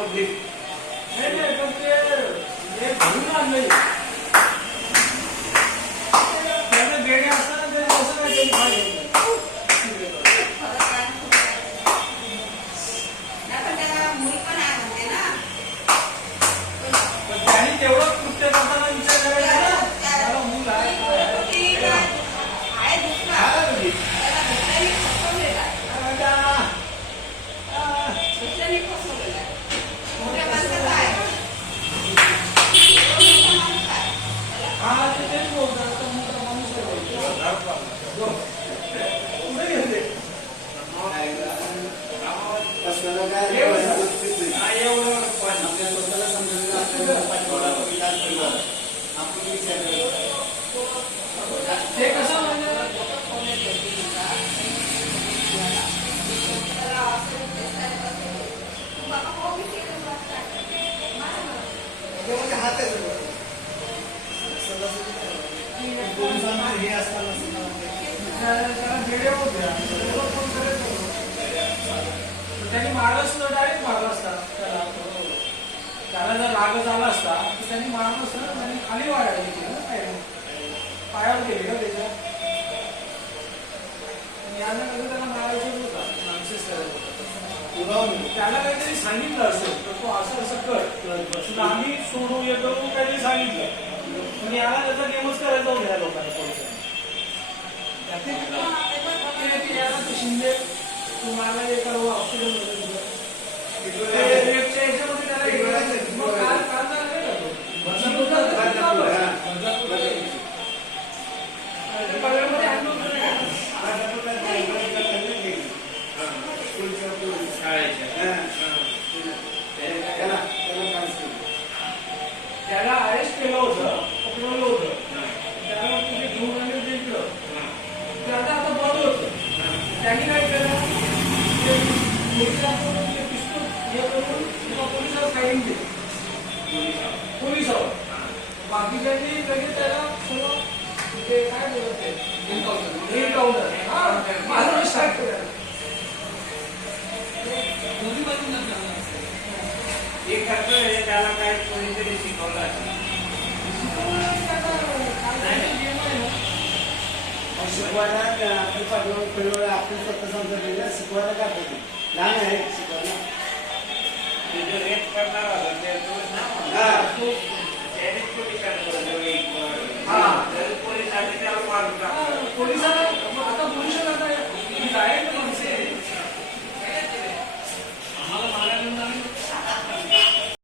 public नाही नाही पण ते घरून आणलंय त्याला बेडे असताना ते कसं काय त्यांनी पाहिजे त्यांनी तेवढं कृत्य करताना विचार करायचा ना मला मूल आहे ते कसं म्हणजे हे असताना त्यांनी मारलं असतं डायरेक्ट मारलं असता त्याला जर राग झाला असता तर त्यांनी मारलं असतं ना त्यांनी खाली वाढायला केलं ना पायावर गेले का त्याच्या यानं कसं त्याला मारायचं होता नामशेष करायचं होता त्याला काहीतरी सांगितलं असेल तर तो असं असं कर आम्ही सोडू येतो काहीतरी सांगितलं पण याला त्याचा गेमच करायचा होता या लोकांना पोलिसांनी शिंदे तुम्हाला हे करावं हॉस्पिटलमध्ये त्याला अरेस्ट केलं होतं पकडवलं होतं त्याला तुम्ही घेऊन आणि दिलं तर आता बंद होतं त्यांनी काय केलं पिस्तूल हे करून पोलिसावर फायरिंग केली पोलिसावर बाकीच्यांनी लगेच त्याला सगळं ते काय बोलत ते एन्काउंटर मारून स्टार्ट केलं एक करतोय त्याला काय कोणीतरी शिकवलं शिकवायला आपली पाठवून आपण स्वतः समजा शिकवायला काय पाहिजे लहान आहे शिकवायला रेट करणार पोलिसांनी त्याला मारून टाकलं पोलिसांना